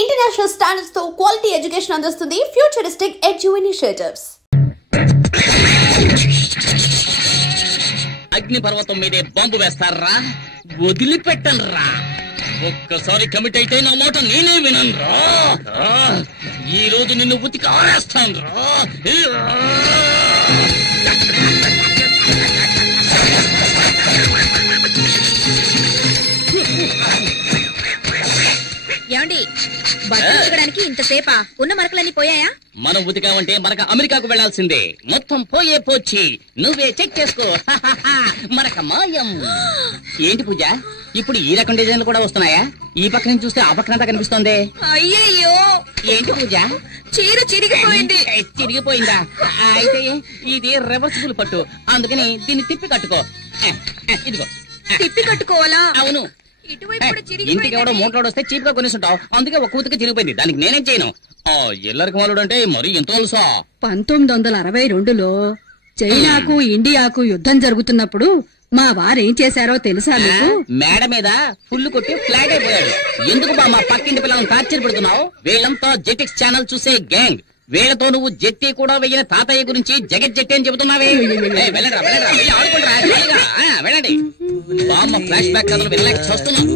International standards తో quality education అందిస్తుంది futuristic edu initiatives. అగ్ని పర్వతం మీదే బాంబు వేస్తారా, వదిలిపెట్టనురా. ఒక్కసారి కమిట్ అయితే నా మాట నేనే విననురా. ఈ రోజు నిన్ను ఉతికి ఆరేస్తాను రా. ఏమండి, బట్టలు ఉతకడానికి ఇంతసేపా? ఉన్న మరకలన్నీ పోయాయా? మనం ఉతికామంటే మనకు అమెరికాకు వెళ్లాల్సిందే. మొత్తం పోయే పోచి నువ్వే చెక్ చేసుకో. మనక మాయం. ఏంటి పూజ, ఇప్పుడు ఈ రకం డిజైన్లు కూడా వస్తున్నాయా? ఈ పక్క నుంచి చూస్తే ఆ పక్కనంతా కనిపిస్తోంది. అయ్యయ్యో, ఏంటి పూజ, చీర చిరిగిపోయింది. చిరిగిపోయిందా? అయితే ఇది రివర్సిబుల్ పట్టు, అందుకని దీన్ని తిప్పి కట్టుకో. ఇదిగో, తిప్పి కట్టుకోవాలా? అవును. ఇంటికి ఎవడో మూటలోడు వస్తే చీప్ గా కొనిస్తుంటావు, అందుకే ఒక కూతుకి చిరిగిపోయింది. దానికి నేనేం చేయను. ఎల్లరికి వాళ్ళు అంటే మరి ఎంత తెలుసా? 1962లో చైనాకు ఇండియాకు యుద్ధం జరుగుతున్నప్పుడు మా వారేం చేశారో తెలుసా మీకు? మేడ మీద ఫుల్ కొట్టి ఫ్లాట్ అయిపోయాడు. ఎందుకు బా మా పక్కింటి పిల్లలను టార్చర్ పెడుతున్నావు? వీళ్ళంతా జెటిక్స్ ఛానల్ చూసే గ్యాంగ్. వీళ్లతో నువ్వు జెట్టి కూడా వెయ్యిన తాతయ్య గురించి జగత్ జెట్టి అని చెబుతున్నావే. వెళ్ళండి. బామ్మ ఫ్లాష్ బ్యాక్ కథలు వినలేక చూస్తున్నావు.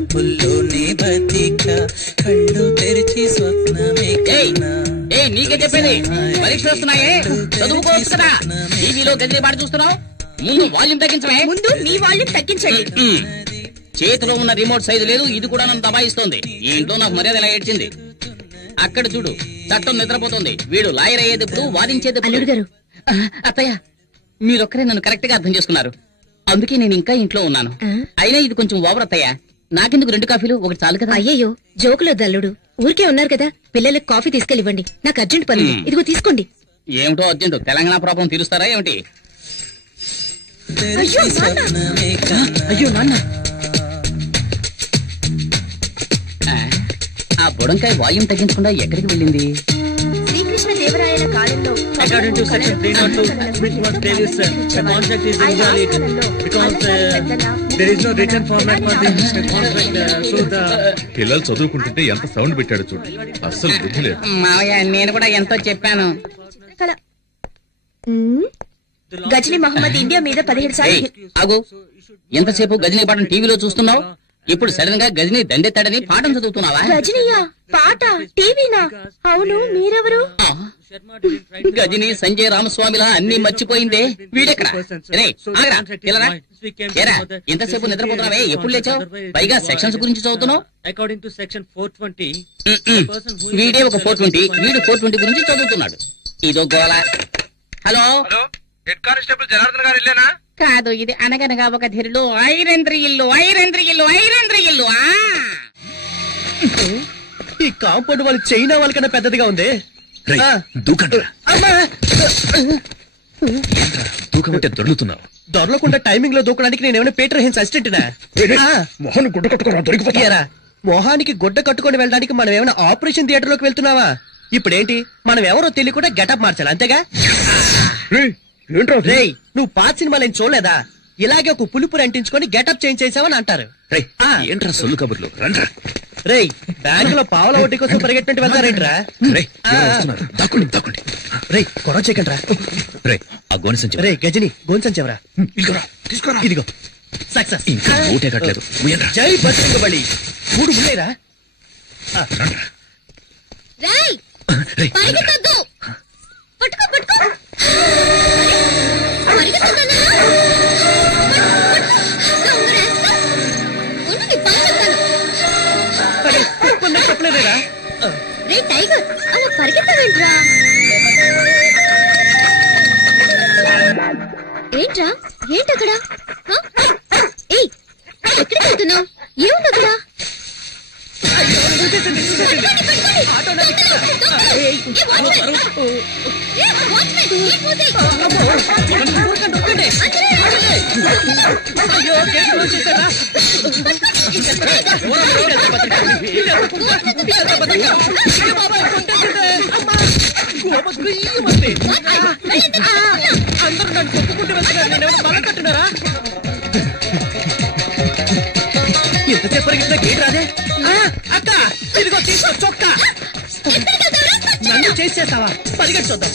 నీకే చెప్పేది, పరీక్షలు వస్తున్నాయే, చదువుకోవచ్చు కదా. టీవీలో గదిలే పాటు చూస్తున్నావు. ముందు వాల్యూమ్ తగ్గించమే. ముందు నీ వాల్యూమ్ తగ్గించండి. చేతిలో ఉన్న రిమోట్ సైజు లేదు, ఇది కూడా నన్ను దబాయిస్తోంది. ఈ ఇంట్లో నాకు మర్యాద ఇలా ఏడ్చింది. అక్కడ చూడు, చట్టం నిద్రపోతుంది. వీడు లాయర్ అయ్యేటప్పుడు వాదించేది. అల్లుడు గారు, అత్తయ్య మీరొక్కరే నన్ను కరెక్ట్ గా అర్థం చేసుకున్నారు, అందుకే నేను ఇంకా ఇంట్లో ఉన్నాను. అయినా ఇది కొంచెం ఓవర్ అత్తయ్య. నాకెందుకు 2 కాఫీలు, ఒకటి చాలు కదా. అయ్యయ్యో, జోకులొద్దు అల్లుడు. ఊరికే ఉన్నారు కదా, పిల్లలకు కాఫీ తీసుకెళ్ళివ్వండి. నాకు అర్జెంట్ పని. ఇదిగో తీసుకోండి. ఏమిటో అర్జెంట్? తెలంగాణ ప్రాబ్లం తీరుస్తారా ఏమిటి? అయ్యో నాన్న, ఆ బుడంకాయ వాల్యూమ్ తగ్గించకుండా ఎక్కడికి వెళ్ళింది? శ్రీకృష్ణ దేవరాయల కాలంలో According to section 302, which was previous, the contract is invalid because there is no written format for the contract. So the పిల్లలు చదువుకుంటుంటే ఎంత సౌండ్ పెట్టాడు చూడు, అస్సలు బుద్ధి లేదు. మావయ్య నేను కూడా ఎంతో చెప్పాను. గజనీ మహమ్మద్ ఇండియా మీద 17 సార్లు. ఆగు, ఎంతసేపు గజనీ పాటను టీవీలో చూస్తున్నావు? ఇప్పుడు సడన్ గా గజనీ దండెత్తాడని పాఠం చదువుతున్నావా? గజనీయా? పాట టీవీనా? అవును, మీరెవరు? గజనీ సంజయ్ రామస్వామిలా అన్ని మర్చిపోయిందే. వీడెక్కడ? ఎంతసేపు నిద్రపోతున్నావే? ఎప్పుడు లేచావు? పైగా సెక్షన్స్ గురించి చదువుతున్నావు. according to section 420, వీడే ఒక 420, వీడు 420 గురించి చదువుతున్నాడు. ఇదో గోళ. హలో, హెడ్ కానిస్టేబుల్ జనార్దన్ గారు ఇల్లేనా? కాదు, ఇది అనగనగా ఒక ధీరుడు ఐరేంద్ర ఇల్లు. ఈ కాంపౌండ్ వాళ్ళు చైనా వాళ్ళకన్నా పెద్దదిగా ఉంది. దూకమంటే దొరుకుతున్నావు. దొరలకుండా టైమింగ్ లో దూకడానికి నేనేమైనా పీటర్ హెన్స్ అసిస్టెంట్నా? మొహన్ గుడ్డ కట్టుకున్నా దొరికిపోతారా? మొహానికి గుడ్డ కట్టుకొని వెళ్ళడానికి మనం ఏమైనా ఆపరేషన్ థియేటర్ లోకి వెళ్తున్నావా? ఇప్పుడేంటి, మనం ఎవరో తెలియకుండా గెటప్ మార్చాలి, అంతేగా? రేయ్, నువ్వు పాత సినిమాలు ఏం చూడలేదా? ఇలాగే ఒక పులుపురు అంటించుకొని గెటప్ చేంజ్ చేసావని అంటారు. ఏంట్రా సొల్లు కబుర్లు? రేయ్, బ్యాంక్ లో పావుల వడ్డీ కోసం పరిగెట్టినట్టు వెళ్తారేంట్రా? దాక్కోండి. రేయ్, గొడవ చేయకండి రా. ఆ గోని సంచి. రేయ్ గజని, గోన్ సంచెవరా? తీసుకోరా. ఇదిగో సక్సెస్. ఇంకా ఊటే కట్టలేదు. జై బజరంగబలి. 3 ముళ్ళేరా? చెప్పలేదేరా? రే టైగర్, అలా పరిగెత్తవేంట్రా? ఏంట్రా, ఏంటక్కడ? ఏయ్, ఎక్కడికి వెళ్తున్నావు? ఏముందక్కడ? అందరూ నన్ను కొట్టుకుంటూ వెళ్తున్నారు, నేనేమైనా బలం కట్టున్నారా? ఎంతసేపు పరిగెత్తినా గేట్ రాదే? అక్క, ఇదిగో తీసుకో చొక్కా. చేసేస్తావా? పరిగెట్టు చూద్దాం.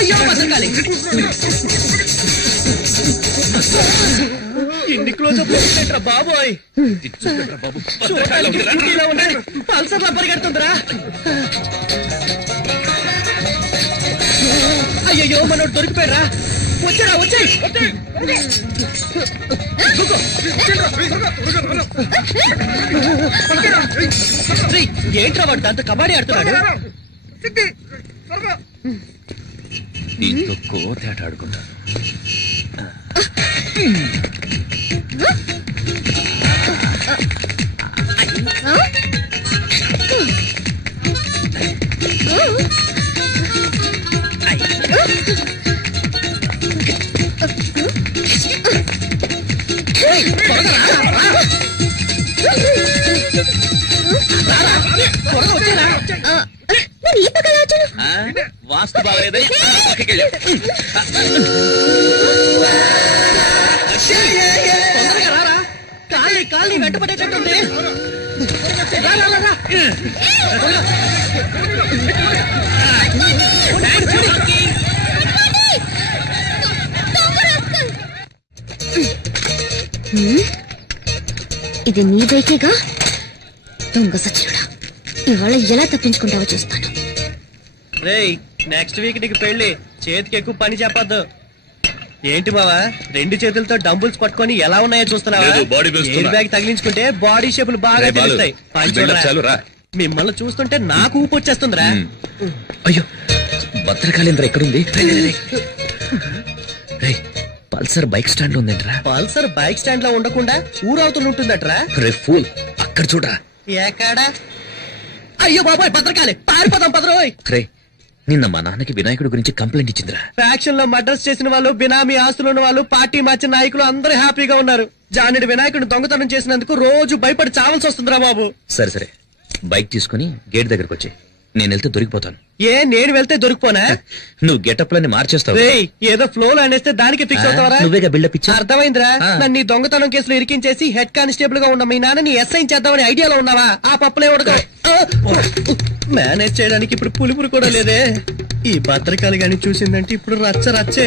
అయ్యో భద్రకాళి, ఇన్ని క్లోజ్ అప్ ఏంట్రా బాబోయ్? పల్సర్లా పరిగెడుతుందిరా. అయ్యో మనోడు దొరికిపోయారా? వచ్చారా? వచ్చాయి. ఏంట్రా వాడు దాంతో కబడ్డీ ఆడుతున్నాడు? దీంతో కోతేట ఆడుకున్నాను. వాస్తు బాగలేదని కాళ్ళని వెంట పడేటట్టుంది. ఇది నీ బైకేగా? దొంగ సచ్చినుడా, ఇవాళ ఎలా తప్పించుకుంటావో చూస్తాను. రేయ్, నెక్స్ట్ వీక్ నీకు పెళ్లి, చేతికి ఎక్కువ పని చెప్పద్దు. ఏంటి బావా, 2 చేతులతో డంబుల్స్ పట్టుకొని ఎలా ఉన్నాయో చూస్తున్నావా? ఎయిర్ బ్యాగ్ తగిలించుకుంటే బాడీ షేపులు బాగా తెలుస్తాయి. మిమ్మల్ని చూస్తుంటే నాకు ఊపు వచ్చేస్తుందిరా. అయ్యో, భద్రకాళేంద్ర ఎక్కడుంది? పల్సర్ బైక్ స్టాండ్ ఉందేంట్రా? పల్సర్ బైక్ స్టాండ్ లో ఉండకుండా ఊరవుతూ ఉంటుందట్రా. రే ఫూల్, అక్కడ చూడరా. ఎక్కడా? అయ్యో బాబాయ్, భద్రకాళి, పారిపోదాం పదరోయ్. రే, నిన్న మా నాన్నకి వినాయకుడి గురించి కంప్లైంట్ ఇచ్చిందిరా. ఫ్యాక్షన్ లో మర్డర్స్ చేసిన వాళ్ళు, బినామీ ఆస్తులు ఉన్న వాళ్ళు, పార్టీ మార్చిన నాయకులు అందరూ హ్యాపీగా ఉన్నారు. జానుడి వినాయకుడిని దొంగతనం చేసినందుకు రోజు భయపడి చావాల్సి వస్తుందిరా బాబు. సరే సరే, బైక్ తీసుకుని గేట్ దగ్గరకు వచ్చి, నేను వెళ్తే దొరికిపోతాను. నేను వెళ్తే దొరికిపోనా? నువ్వు గెటప్ లని మార్చేస్తావు. ఏదో ఫ్లో లో అనేస్తే దానికి ఫిక్స్ అవుతావరా? నువ్వేగా బిల్డప్ ఇచ్చా. అర్థమైందిరా. నన్ను ఈ దొంగతనం కేసులో ఇరికించేసి హెడ్ కానిస్టేబుల్ గా ఉన్న మీ నాన్నని ఎస్ఐ చేద్దామని ఐడియాలో ఉన్నావా? ఆ పప్పులే ఉడక మేనేజ్ చేయడానికి ఇప్పుడు పులుపురు కూడా లేదే. ఈ భద్రకాళి గాని చూసిందంటే ఇప్పుడు రచ్చ రచ్చే.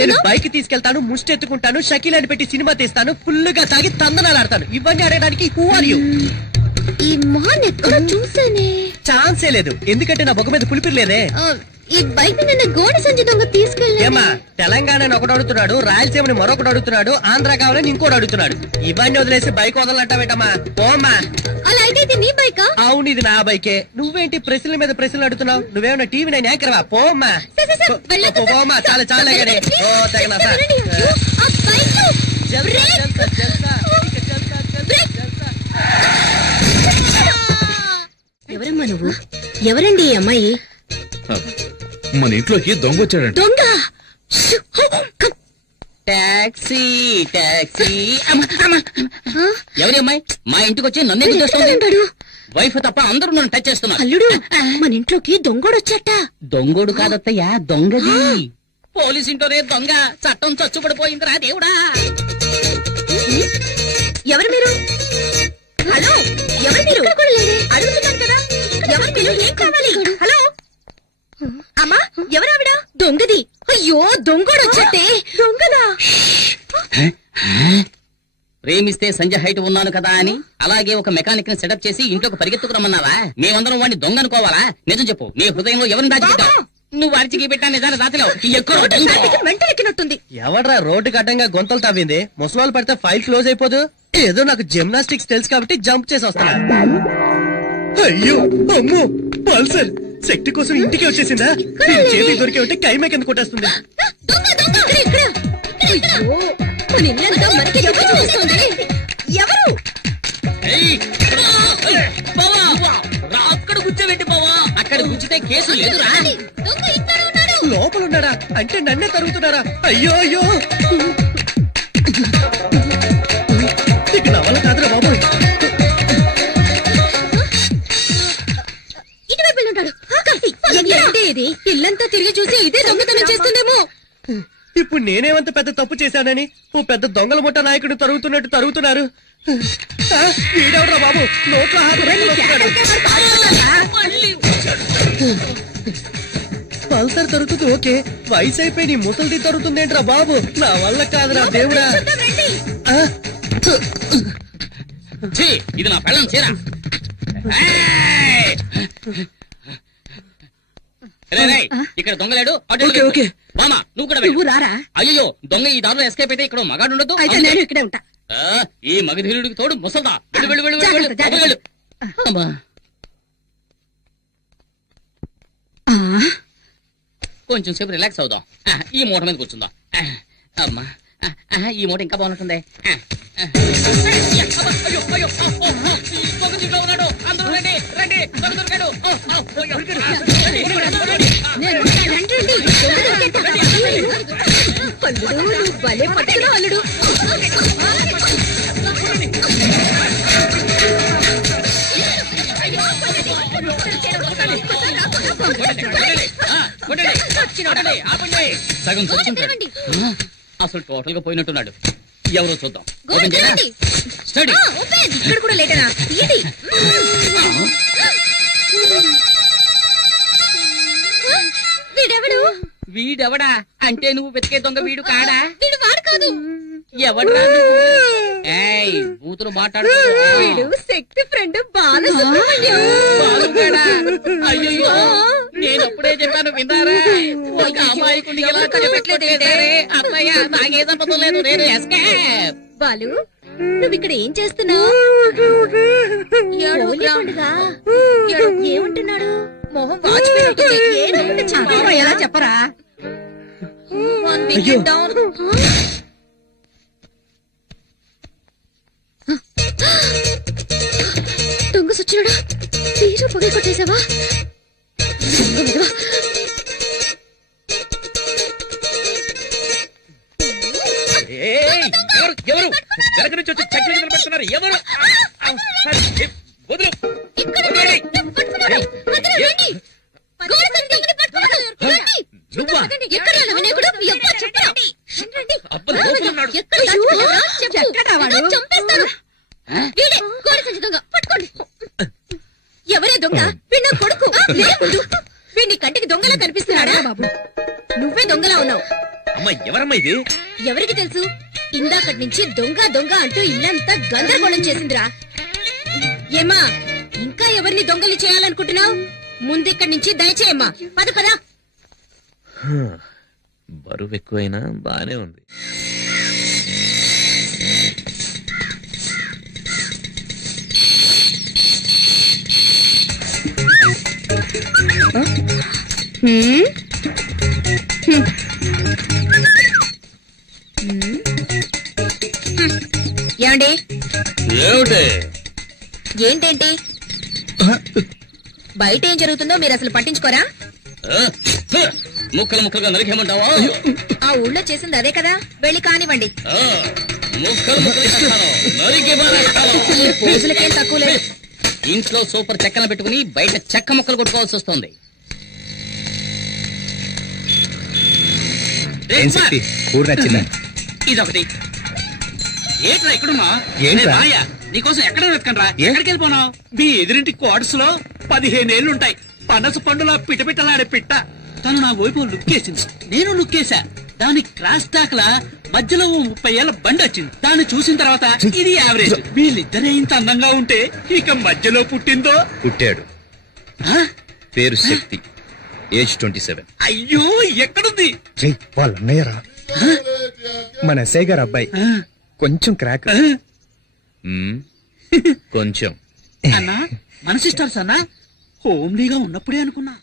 నేను బైక్ తీసుకెళ్తాను, ముష్టి ఎత్తుకుంటాను, షకీలాని పెట్టి సినిమా తీస్తాను, ఫుల్ గా తాగి తందనాలాడతాను. ఇవన్నీ ఆడడానికి హూ ఆర్ యు? ఈ మొహన్ ఎక్కడ చూసానే? ఛాన్సే లేదు, ఎందుకంటే నా బొగ్గ మీద పులిపిరి లేదే. ఈ బైక్ నిన్న గోడ సంచి దొంగ తీసుకెళ్ళా. ఏమా, తెలంగాణని ఒకటి అడుగుతున్నాడు, రాయలసీమని మరొకటి అడుగుతున్నాడు, ఆంధ్ర కావాలని ఇంకోటి అడుగుతున్నాడు. ఇవన్నీ వదిలేసి బైక్ వదలంటావేటమ్మా? పోమ్మా. అలా అయితే నీ బైకా? అవును, ఇది నా బైకే. నువ్వేంటి ప్రశ్నల మీద ప్రశ్నలు అడుగుతున్నావు? నువ్వేమన్నా టీవీ నైన్ యాంకర్వా? పోమ్మా పోమ్మా. చాలా చాలా గానే. ఓ తగిన ఎవరమ్మా నువ్వు? ఎవరండి ఈ అమ్మాయి? మన ఇంట్లోకి దొంగ వచ్చాడంట. దొంగ? Taxi taxi. ఎవరి అమ్మాయి మా ఇంటికి వచ్చి నన్ను ఎందుకు చేస్తుంది? వైఫ్ తప్ప అందరూ నన్ను టచ్ చేస్తున్నారు. అల్లుడు, మన ఇంట్లోకి దొంగోడు వచ్చాట. దొంగోడు కాదత్తయ్యా, దొంగది. పోలీస్ ఇంట్లోనే దొంగ. చట్టం చచ్చుపడిపోయిందిరా దేవుడా. ఎవరు మీరు? హలో, ఎవరు మీరు? అడుగుతున్నాను కదా, ఎవరు మీరు? ఏం కావాలి? హలో అమ్మా, ఎవరావిడ? దొంగది. అయ్యో, దొంగోడు వచ్చేస్తే. దొంగనా? ప్రేమిస్తే సంజయ్ హైట్ ఉన్నాను కదా అని అలాగే ఒక మెకానిక్ ని సెటప్ చేసి ఇంట్లోకి పరిగెత్తుకురమ్మన్నావా? మేమందరం వాడిని దొంగ అనుకోవాలా? నిజం చెప్పు, నీ హృదయంలో ఎవరిని దాచిపెట్టావు? నువ్వు అరిచికి పెట్టా నిజాన్ని దాచలేవు. మెంటలెక్కినట్టుంది. ఎవడ్రా రోడ్డుకి అడ్డంగా గొంతలు తవ్వింది? ముసలాలు పడితే ఫైల్ క్లోజ్ అయిపోదు. ఏదో నాకు జిమ్నాస్టిక్స్ తెలుసు కాబట్టి జంప్ చేసి వస్తున్నా. అయ్యో అమ్మో, పల్సర్ శక్తి కోసం ఇంటికి వచ్చేసిందా? చేతికి దొరికే ఉంటే కైమే కింద కొట్టేస్తుంది. ఎవరు? అక్కడ కూర్చోబెట్టి బావా. అక్కడ కూర్చుంటే కేసు లేదురా. లోపల ఉన్నాడా? అంటే నన్నే తరుగుతున్నారా? అయ్యో అయ్యో, ఇక నా వల్ల కాదురా బాబు. ఇటువైపు ఉంటాడు. ఇది ఇల్లంతా తిరిగి చూసి ఇదే దొంగతనం చేస్తుందేమో. ఇప్పుడు నేనేమంత పెద్ద తప్పు చేశానని ఓ పెద్ద దొంగల ముఠా నాయకుడు తరుగుతున్నట్టు తరుగుతున్నారు. వీడెవరా బాబు నోట్లో పల్సర్ తరుగుతుంది ఓకే, వయసు అయిపోయి నీ ముసలిది తరుగుతుందేంట్రా బాబు, నా వల్ల కాదురా దేవుడా. ఇది నా పెళ్ళం చీర. ఇక్కడ దొంగలేడు. మామా నువ్వు కూడా రారా. అయ్యో దొంగ ఈ దారిలో ఎస్కేప్ అయితే ఇక్కడ మగాడు ఉండదు. నేను ఇక్కడే ఉంటా. ఈ మగధీరుడికి తోడు ముసల్దా. కొంచెం సేపు రిలాక్స్ అవుదాం. ఈ మూట మీద కూర్చుందాం. అమ్మా ఈ మూట ఇంకా బాగుంటుంది. భలే పట్టుకున్నా అల్లుడు. సగం చచ్చుంటాడు. అసలు టోటల్ గా పోయినట్టున్నాడు. ఎవరో చూద్దాం. ఇక్కడ కూడా లేటనా? వీడెవడు? వీడెవడా అంటే నువ్వు వెతికే దొంగ వీడు కాడా? వీడు వాడు కాదు. ఎవడరా? బూతులు మాట్లాడు. వీడు శక్తి ఫ్రెండ్ బాలసుబ్రహ్మణ్యం. అయ్యో నేను అప్పుడే చెప్పాను విన్నారా? ఒక అమాయకుడికి ఎలా కనిపెట్టలేదే. అత్తయ్య నాకే తప్పలేదు. నేను ఎస్కేప్. బాలు నువ్వు ఇక్కడ ఏం చేస్తున్నావు? ఏమంటున్నాడు? మొహం వాచిపోయి ఎలా చెప్పరా? దొంగ సచ్చినాడా? తీరు పొగ కొట్టేశావా? ఎవరు వెనక నుంచి వచ్చి చక్కెర కింద పెడుతున్నారు? ఎవరు? ఎవరే దొంగ? వీడి నా కొడుకు. వీడిని కంటికి దొంగలా కనిపిస్తున్నాడా? బాబు నువ్వే దొంగలా ఉన్నావు. అమ్మా ఎవరమ్మా ఇది? ఎవరికి తెలుసు? ఇందాకటి నుంచి దొంగ దొంగ అంటూ ఇల్లంతా గందరగోళం చేసిందిరా. ఏమా ఇంకా ఎవరిని దొంగలు చేయాలనుకుంటున్నావు? ముందిక్కడి నుంచి దయచేయమ్మా. పద పద. బరువు ఎక్కువైనా బానే ఉంది. ఏమండి? ఏమిటి? ఏంటేంటి బయట ఏం జరుగుతుందో మీరు అసలు పట్టించుకోరా? ముక్కలు ముక్కలుగా నరికేమంటావా? ఆ ఊళ్ళో చేసింది అదే కదా, వెళ్ళి కానివ్వండి. ఈ పోజులకేం తక్కువ లేదు. ఇంట్లో సూపర్ చెక్కలు పెట్టుకుని బయట చెక్క ముక్కలు కొట్టుకోవాల్సి వస్తుంది. ఇదొకటి. ఏంట్రా ఇక్కడున్నా? నీకోసం ఎక్కడ వెతకండ్రా? ఎక్కడికి వెళ్ళిపోనావు? మీ ఎదురింటి క్వార్టర్స్ లో 15 ఏళ్లుంటాయి. పనస పండులా పిటపిటలాడే పిట్ట. తను నా వైపు లుక్కేసింది, నేను లుక్కేసా. దాని క్రాస్ టాక్లా మధ్యలో 30 ఏళ్ల బండి వచ్చింది. దాన్ని చూసిన తర్వాత ఇది యావరేజ్. వీళ్ళిద్దరే ఇంత అందంగా ఉంటే ఇక మధ్యలో పుట్టిందో. పుట్టాడు. పేరు శక్తి, ఏజ్ 27. అయ్యో ఎక్కడుంది? వాళ్ళ అన్నయ్యరా, మన ఎస్ఐ గారు అబ్బాయి. కొంచెం క్రాక్. కొంచెం అన్నా మన సిస్టర్స్ అన్నా హోమ్లీగా ఉన్నప్పుడే అనుకున్నా.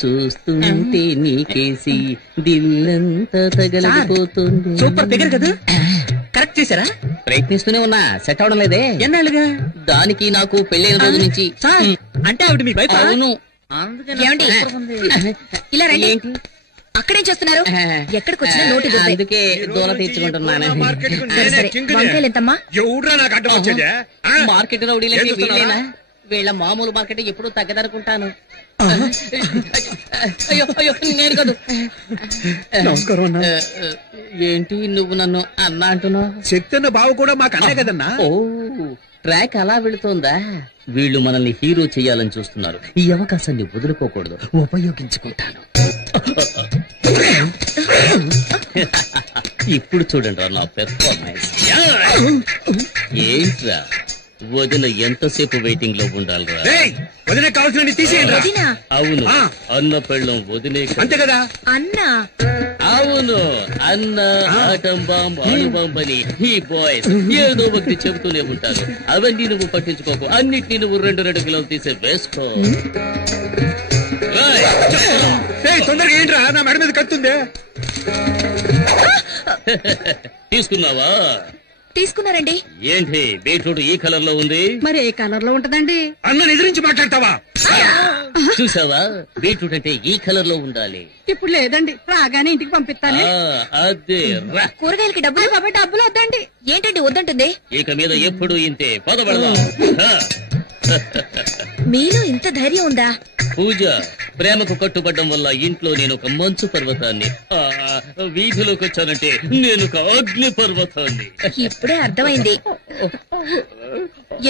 చూస్తుంటే నీకేసి దిల్లంతా తగలపోతుంది. సూపర్ ఫిగర్ కదా. కరెక్ట్ చేశారా? ప్రయత్నిస్తూనే ఉన్నా, సెట్ అవడం లేదే. ఎన్నాళ్ళుగా? దానికి నాకు పెళ్ళైన రోజు నుంచి. అంటే ఆవిడ మీ వైఫ్? అవును. ఏమండి ఇలా రండి. ఏంటి అక్కడేం చేస్తున్నారు? ఎక్కడికి వచ్చినా నోటి అందుకే దూల తీర్చుకుంటున్నాను. వంకాయలు ఎంతమ్మా? ఎవడ్రా నాకు అడ్డం వచ్చేదే? మార్కెట్ రౌడీలకి వీళ్ళేనా? వీళ్ళ మామూలు మార్కెట్ ఎప్పుడు తగ్గదనుకుంటాను. అయ్యో అయ్యో నేను కాదు. నమస్కారం అన్నా. ఏంటి నువ్వు నన్ను అన్నా అంటున్నావు? శక్తి అన్న బావ కూడా మాకు అన్నే కదన్నా. ఓ ట్రాక్ అలా వెళుతోందా? వీళ్ళు మనల్ని హీరో చెయ్యాలని చూస్తున్నారు. ఈ అవకాశాన్ని వదులుకోకూడదు, ఉపయోగించుకుంటాను. ఇప్పుడు చూడండి నా పెర్ఫార్మెన్స్. ఏంట్రా వదిన ఎంతసేపు వెయిటింగ్ లో ఉండాలిరా? వదిన కావాల్సిన తీసేయండి. అవును, అన్న పెళ్ళం వదిలే అంతే కదా. అన్నా అవును, అన్న ఆటం బాంబ్ అణుబాంబ్ అని ఈ బాయ్స్ ఏదో ఒకటి చెబుతూనే ఉంటారు. అవన్నీ నువ్వు పట్టించుకోకు, అన్నిటినీ నువ్వు 2 కిలోలు తీసే వేసుకో. తొందరగా ఏంట్రా, నా మెడ మీద కత్తుంది. తీసుకున్నావా? తీసుకున్నారండి. ఏంటి బీట్రూట్ ఈ కలర్ లో ఉంది? మరి ఏ కలర్ లో ఉంటదండి? అన్నని ఎదిరించి మాట్లాడతావా? చూసావా, బీట్రూట్ అంటే ఈ కలర్ లో ఉండాలి. ఇప్పుడు లేదండి, రాగానే ఇంటికి పంపిస్తాను. అదే రా. కూరగాయలకి డబ్బులు బాబాయ్ డబ్బులు వద్దండి. ఏంటండి వద్దంటుంది? ఇక మీద ఎప్పుడు ఇంతే. పదవడదా మీలో ఇంత ధైర్యం ఉందా? పూజ, ప్రేమకు కట్టుబడ్డం వల్ల ఇంట్లో నేను ఒక మంచు పర్వతాన్ని, వీధిలోకి వచ్చానంటే నేను ఒక అగ్ని పర్వతాన్ని. ఇప్పుడే అర్థమైంది.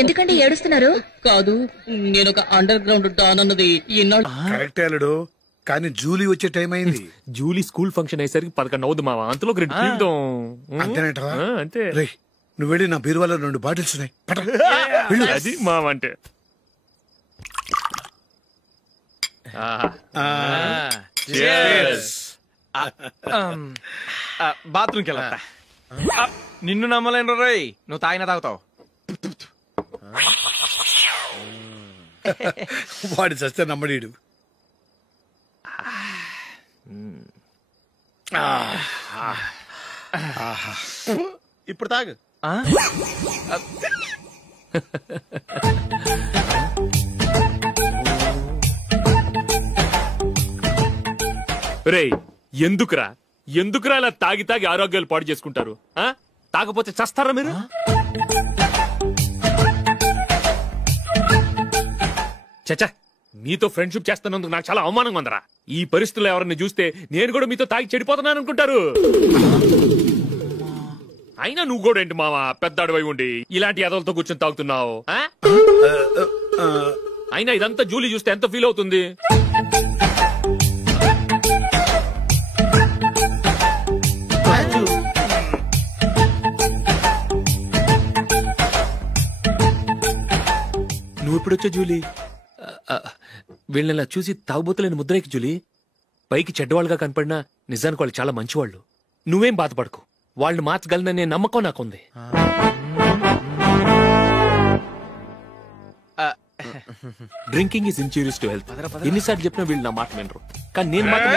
ఎందుకంటే ఏడుస్తున్నారు? కాదు, నేను ఒక అండర్ గ్రౌండ్ డాన్ అన్నది ఈనాడు. కరెక్ట్ అల్లుడు, కానీ జూలీ వచ్చే టైం అయింది. జూలీ స్కూల్ ఫంక్షన్ అయ్యేసరికి 11 అవుతుంది మావా. అంతలో అంతేనేటవా? అంతే. రే నువ్వు వెళ్ళి నా బీరువాలో 2 బాటిల్స్ ఉన్నాయి. అది మావా అంటే. బాత్రూమ్కి వెళ్ళా. నిన్ను నమ్మలేను రోయ్, నువ్వు తాగినా తాగుతావు. వాడి చస్తే నమ్మడీడు. ఇప్పుడు తాగు. రేయ్ ఎందుకురా ఇలా తాగి తాగి ఆరోగ్యాలు పాడు చేసుకుంటారు? తాగపోతే చస్తారా మీరు? చచ్చా, మీతో ఫ్రెండ్షిప్ చేస్తున్నందుకు నాకు చాలా అవమానంగా ఉందరా. ఈ పరిస్థితుల్లో ఎవరిని చూస్తే నేను కూడా మీతో తాగి చెడిపోతున్నాను అనుకుంటారు. అయినా నువ్వు కూడా ఏంటి మావా, పెద్ద అడవై ఉండి ఇలాంటి ఎదలతో కూర్చొని తాగుతున్నావు? అయినా ఇదంతా జూలీ చూస్తే ఎంత ఫీల్ అవుతుంది? నువ్వు ఎప్పుడొచ్చా జూలీ? వీళ్ళని చూసి తాగుబోతులేని ముద్రేకి జూలీ. పైకి చెడ్డవాళ్ళుగా కనపడినా నిజానికి వాళ్ళు చాలా మంచివాళ్ళు. నువ్వేం బాధపడకు, వాళ్ళని మార్చగలననే నమ్మకం నాకుంది. Drinking is injurious to health. ఎన్నిసార్లు చెప్పినా వీళ్ళు నా మాట వినరు. కానీ నేను మాత్రం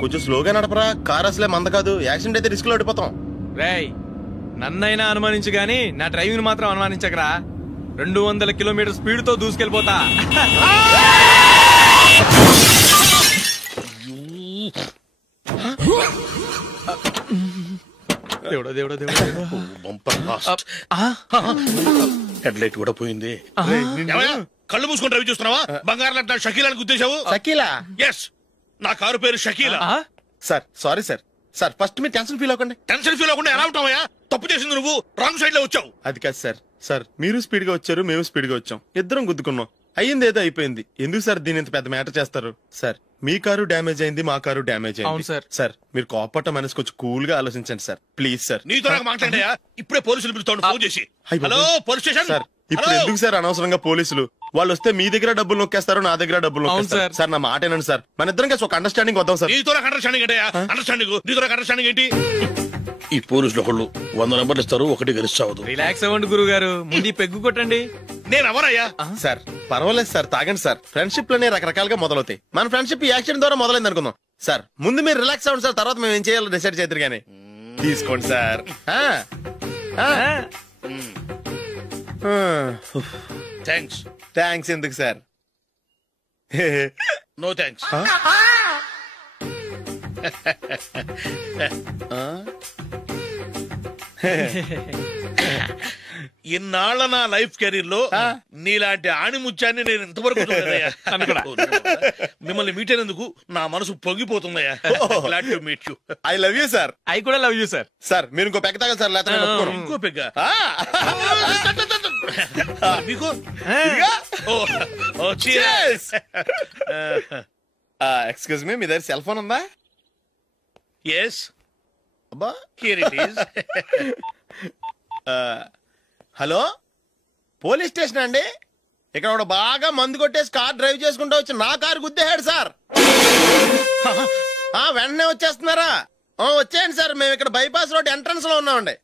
కొంచెం స్లోగా నడపరా, కార్ అసలే మంద కాదు. యాక్సిడెంట్ అయితే రిస్క్ లో ఓడిపోతాం. రేయ్ నన్నైనా అనుమానించు గాని నా డ్రైవింగ్ మాత్రం అనుమానించకరా. 200 కిలోమీటర్ స్పీడ్ తో దూసుకెళ్ళిపోతా. దేవుడా దేవుడా దేవుడా, హెడ్ లైట్ కూడా పోయింది. కళ్ళు మూసుకొని రవి చూస్తున్నావా? బంగారం లాంటి షకీలాని గుర్తించావు? షకీలా? ఎస్, నా కారు పేరు Shakeela. Sir sorry sir. Sir first మీరు టెన్షన్ ఫీల్ అవ్వకండి. టెన్షన్ ఫీల్ అవ్వకుండా ఎలా ఉంటావయ్యా? తప్పు చేసింది నువ్వు, రాంగ్ సైడ్ లో వచ్చావు. అది కాదు సార్. సార్ మీరు స్పీడ్ గా వచ్చారు, మేము స్పీడ్ గా వచ్చాం, ఇద్దరం గుద్దుకున్నాం. అయ్యింది ఏదో అయిపోయింది. ఎందుకు సార్ దీని ఇంత పెద్ద మ్యాటర్ చేస్తారు? సార్ మీ కారు డ్యామేజ్ అయింది, మా కారు డ్యామేజ్ అయింది. సార్ మీరు కోపట్ట మనసు కొంచెం కూల్ గా ఆలోచించండి సార్, ప్లీజ్ సార్. నీతో నాకు మాట్లాడయా? ఇప్పుడే పోలీసులు పిలుస్తాను, ఫోన్ చేసి. Hello police station. సార్ ఇప్పుడు ఎందుకు సార్ అనవసరంగా పోలీసులు? వాళ్ళు వస్తే మీ దగ్గర డబ్బులు నొక్కేస్తారు, నా దగ్గర డబ్బులు నొక్కేస్తారు. సార్ నా మాట ఏనండి సార్, మన ఇద్దరం కలిసి ఒక అండర్స్టాండింగ్ వద్దాం సార్. నీతో నాకు అండర్స్టాండింగ్ ఏంటయ్యా? అండర్స్టాండింగ్ నీతో నాకు అండర్స్టాండింగ్ ఏంటి? ఈ పోలీసులు ఒకళ్ళు 100 నెంబర్లు ఇస్తారు, ఒకటి గెలుస్తావు. రిలాక్స్ అవ్వండి గురువు గారు, ముందు పెగ్గు కొట్టండి. నేను ఎవరయ్యా? సార్ పర్వాలేదు సార్, తాగండి సార్. ఫ్రెండ్షిప్ లోనే రకరకాలుగా మొదలవుతాయి. మన ఫ్రెండ్షిప్ ఈ యాక్సిడెంట్ ద్వారా మొదలైంది అనుకుందాం. సార్ ముందు మీరు రిలాక్స్ అవ్వండి సార్, తర్వాత మేము ఏం చేయాలో డిసైడ్ చేద్దరు గానీ. తీసుకోండి సార్. థ్యాంక్స్. థ్యాంక్స్ ఎందుకు సార్? No thanks. ఇన్నాళ్ళ నా లైఫ్ కెరీర్ లో నీలాంటి ఆణిముత్యాన్ని నేను ఇంతవరకు చూడలేదయ్యా. మిమ్మల్ని మీట్ అయినందుకు నా మనసు పొంగిపోతుందయ్యా. Glad to meet you. I love you sir. ఐ కూడా లవ్ యూ సార్. సార్ మీరు ఇంకో పెక్క తాగండి సార్, లేకపోతే ఇంకో పెగ్గ మీకు. ఎక్స్క్యూజ్ మీ, మీ దగ్గర సెల్ ఫోన్ ఉందా? ఎస్, అబ్బా here it is. Hello, police station అండి. ఇక్కడ ఒకడు బాగా మందు కొట్టేసి కార్ డ్రైవ్ చేసుకుంటూ వచ్చి నా కారు గుద్దేశాడు సార్. వెంటనే వచ్చేస్తున్నారా? వచ్చేయండి సార్, మేము ఇక్కడ బైపాస్ రోడ్ ఎంట్రన్స్ లో ఉన్నామండి.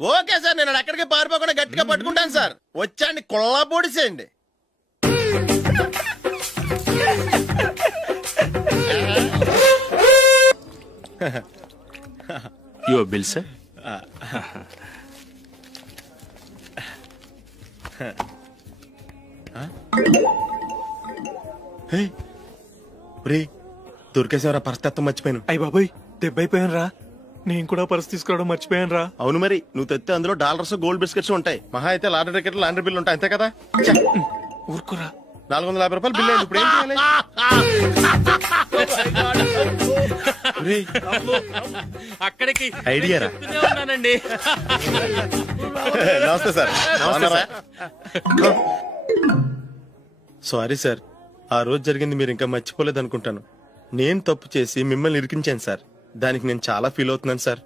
ఓకే సార్, నేను ఎక్కడికి పారిపోకుండా గట్టిగా పట్టుకుంటాను సార్. వచ్చాండి, కుళ్ళ పొడిసేయండి. Your bill sir. దొరికేసేవరా, పరిస్థితి మర్చిపోయాను. అయ్య బాబాయ్, దెబ్బైపోయాను రా. నేను కూడా పర్స్ తీసుకురావడం మర్చిపోయాను రా. అవును మరి, నువ్వు తెస్తే అందులో డాలర్స్ గోల్డ్ బిస్కెట్స్ ఉంటాయి. మహా అయితే లాండ్రీ టికెట్ లాండ్రీ బిల్లు ఉంటాయి, అంతే కదా. ఊరుకురా. 450 రూపాయలు బిల్లు అయింది. ఇప్పుడు ఏం చేయాలి? అక్కడికి ఐడియా రా. ఉన్నానండి. నమస్తే సార్. సారీ సార్, ఆ రోజు జరిగింది మీరు ఇంకా మర్చిపోలేదు అనుకుంటాను. నేను తప్పు చేసి మిమ్మల్ని ఇరికించాను సార్. దానికి నేను చాలా ఫీల్ అవుతున్నాను సార్.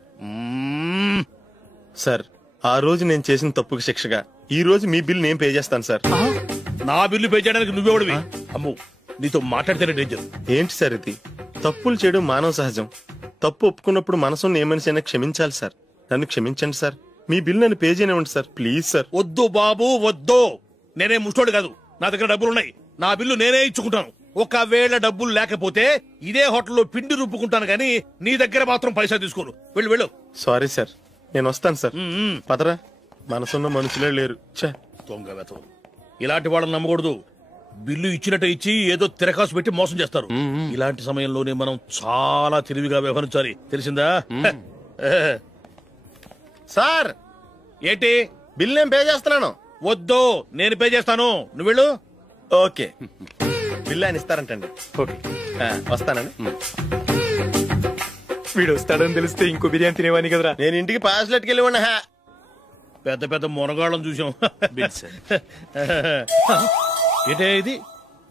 సార్, ఆ రోజు నేను చేసిన తప్పుకి శిక్షగా ఈ రోజు మీ బిల్ నేను పే చేస్తాను సార్. నా బిల్లు పే చేయడానికి నువ్వెవడివి? అమ్మో, నీతో మాట్లాడితేనే డేంజర్. ఏంటి సార్ ఇది? తప్పులు చేయడం మానవ సహజం. తప్పు ఒప్పుకున్నప్పుడు మనసుని ఏ మనిషి అయినా క్షమించాలి సార్. నన్ను క్షమించండి సార్. మీ బిల్ నన్ను పే చేయనివ్వండి సార్, ప్లీజ్ సార్. వద్దు బాబు, వద్దు. నేనే ముష్టోడు కాదు, నా దగ్గర డబ్బులున్నాయి. నా బిల్లు నేనే ఇచ్చుకుంటాను. ఒకవేళ డబ్బులు లేకపోతే ఇదే హోటల్లో పిండి రుబ్బుకుంటాను, కానీ నీ దగ్గర మాత్రం పైసా తీసుకోను. వెళ్ళు వెళ్ళు. సారీ సార్, నేను వస్తాను సార్. పదరా, మనసున్న మనుషులే లేరు. దొంగ వెతవు. ఇలాంటి వాళ్ళని నమ్మకూడదు. బిల్లు ఇచ్చినట్టు ఇచ్చి ఏదో తిరకాసు పెట్టి మోసం చేస్తారు. ఇలాంటి సమయంలోనే మనం చాలా తెలివిగా వ్యవహరించాలి, తెలిసిందా? సార్, ఏంటి? బిల్ నేను పే చేస్తున్నాను. వద్దు, నేను పే చేస్తాను, నువ్వు వెళ్ళు. ఓకే, బిల్ ఆయన ఇస్తారంటండి. ఓకే, వస్తానండి. వీడు వస్తాడని తెలిస్తే ఇంకో బిర్యానీ తినేవాని కదరా. నేను ఇంటికి పాస్లెట్కి వెళ్ళి ఉన్నా. పెద్ద పెద్ద మునగాళ్ళం చూసాం. ఏంటే ఇది?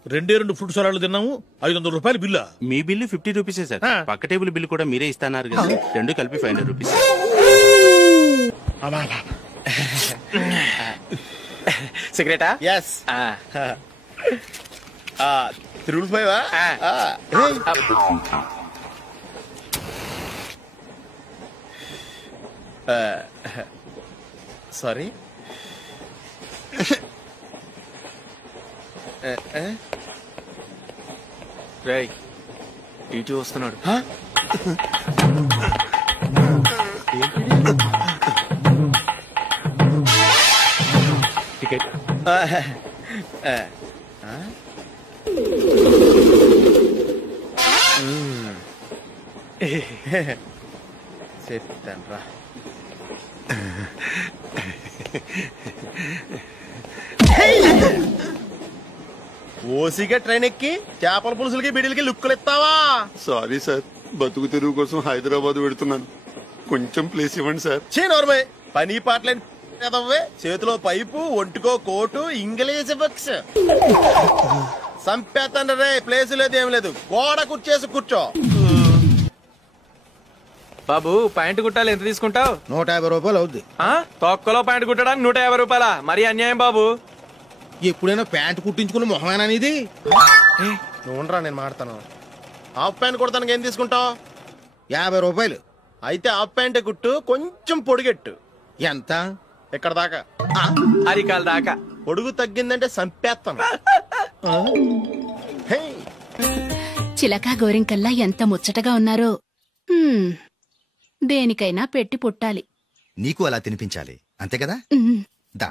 2 ఫుడ్ సలాడ్లు తిన్నాము, 500 రూపాయలు బిల్లా? మీ బిల్లు 50 రూపీసే సార్. పక్క టేబుల్ బిల్లు కూడా మీరే ఇస్తాన్నారు కదా, రెండు కలిపి 500 రూపీస్. సిగరెటా? ఎస్. 3 సారీ. రేయ్, ఇటు వస్తున్నాడు. టికెట్. చెప్తాను రా. ఓసిగా ట్రైన్ ఎక్కి చేపల పులుసులకి బిడిలకి లుక్కులు ఇస్తావా? సారీ సార్, బతుకు తెరువు కోసం హైదరాబాద్ పెడుతున్నాను, కొంచెం ప్లేస్ ఇవ్వండి సార్. నోర్మే, పని పాటలేని చేతిలో పైపు, ఒంటికో కోటు, ఇంగ్లీష్ బుక్స్. సంపేతండ్రి రే, ప్లేస్ లేదు ఏం లేదు, గోడ కుర్చేసి కూర్చో. బాబు, ప్యాంట్ కుట్టాలి, ఎంత తీసుకుంటావు? 150 రూపాయలు అవుద్ది. తొక్కలో ప్యాంట్ కుట్టడానికి 150 రూపాయల? మరి అన్యాయం బాబు. ఎప్పుడైనా ప్యాంట్ కుట్టించుకున్న మొహమేనా ఇది? నువ్వురా, నేను మాడతాను. హాఫ్ ప్యాంట్ కుడతానికి ఏం తీసుకుంటావు? 50 రూపాయలు. అయితే హాఫ్ ప్యాంటే కుట్టు, కొంచెం పొడిగెట్టు. ఎంత? ఎక్కడ దాకా? అరికాల దాకా. పొడుగు తగ్గిందంటే సంపేస్తాను. చిలకా గోరింకల్లా ఎంత ముచ్చటగా ఉన్నారో. దేనికైనా పెట్టి పుట్టాలి. నీకు అలా తినిపించాలి, అంతే కదా? దా.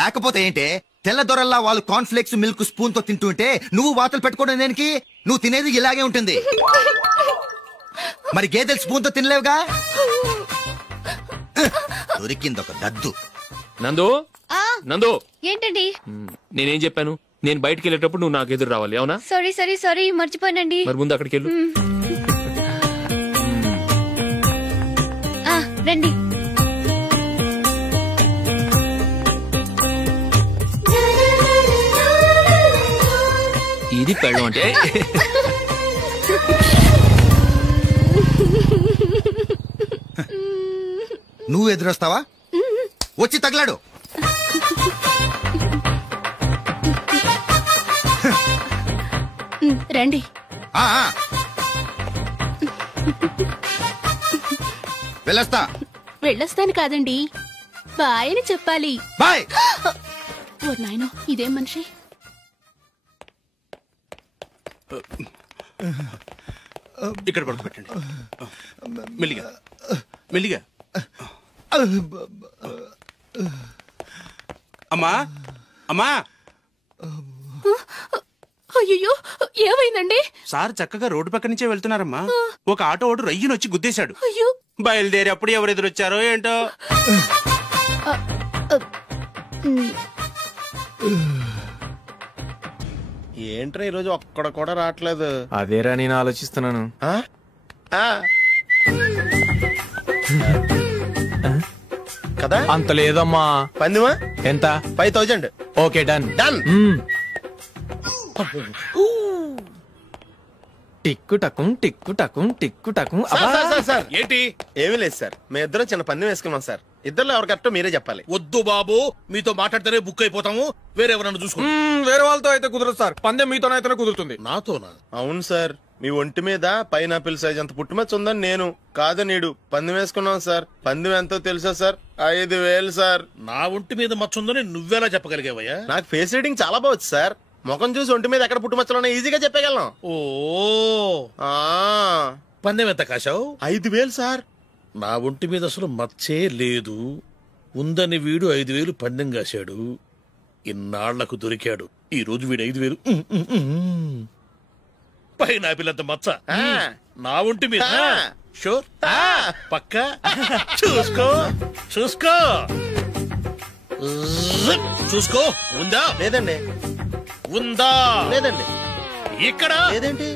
లేకపోతే ఏంటే తెల్ల దొరల్లా వాళ్ళు కార్న్ఫ్లేక్స్ మిల్క్ స్పూన్ తో తింటుంటే నువ్వు వాతలు పెట్టుకోవడం దేనికి? నువ్వు తినేది ఇలాగే ఉంటుంది. మరి గేదెలు స్పూన్ తో తినలేవుగా. దొరికింది ఒక దద్దు. నందు నందు ఏంటండి? నేనేం చెప్పాను? నేను బయటికి వెళ్ళేటప్పుడు నువ్వు నాకు ఎదురు రావాలి, అవునా? సారీ మర్చిపోయానండి. మరి ముందు అక్కడికి వెళ్ళు. రండి. ఇది పెళ్ళం అంటే. నువ్వు ఎదురొస్తావా? వచ్చి తగలాడు. రండి. వెళ్ళొస్తాను కాదండి, బాయ్ అని చెప్పాలి. బాయ్. ఓ నాయనో, ఇదేం మనిషి. ఇక్కడ పడుకోబెట్టండి. మెల్లిగా మెల్లిగా. అమ్మా అమ్మా. అయ్యో, ఏమైందండి? సార్ చక్కగా రోడ్డు పక్క నుంచే వెళ్తున్నారమ్మా. ఒక ఆటో ఓడు రయ్యను వచ్చి గుద్దేశాడు. అయ్యో. బయలుదేరి అప్పుడు ఎవరు ఎదురొచ్చారో ఏంటో. ఏంట్రా ఈరోజు ఒక్కడ కూడా రావట్లేదు? అదేరా నేను ఆలోచిస్తున్నాను. కదా అంత లేదమ్మా. పందిమా ఎంత? 5000. Okay, done. టిక్కు టకుం టిక్కు టకుం టిక్కు టకుం. సార్ ఏంటి? ఏమీ లేదు సార్, మేము ఇద్దరం చిన్న పందెం వేసుకున్నాం సార్. ఇద్దరు ఎవరు కరెక్టో మీరే చెప్పాలి. వద్దు బాబు, మీతో మాట్లాడితేనే బుక్ అయిపోతాము. వేరే ఎవరన్నా చూసుకోండి. వేరే వాళ్ళతో అయితే కుదరదు సార్, పందెం మీతోనైతేనే కుదురుతుంది. నాతోనా? అవును సార్, మీ ఒంటి మీద పైనాపిల్ సైజ్ అంత పుట్టుమచ్చ ఉందని నేను కాదు నీడు పందెం వేసుకున్నాం సార్. పందెం ఎంతో తెలుసా సార్? 5000 సార్. నా ఒంటి మీద మచ్చ ఉందని నువ్వెలా చెప్పగలిగావయ్యా? నాకు ఫేస్ రీడింగ్ చాలా బాగుంది సార్. ముఖం చూసి ఒంటి మీద ఎక్కడ పుట్టుమచ్చలో ఈజీగా చెప్పగలం. ఓ పందెం ఎంత కాశావు? 5000 సార్. నా ఒంటి మీద అసలు మచ్చే లేదు. ఉందని వీడు 5000 పందెం కాశాడు. ఇన్నాళ్లకు దొరికాడు. ఈ రోజు వీడు 5000. పైనాపిల్ అంత మచ్చ నా ఒంటి మీద. షూర్? పక్క చూసుకో చూసుకో చూసుకో. ఉందా? లేదండి. ఉందా? లేదండి. ఇక్కడ లేదేంటి?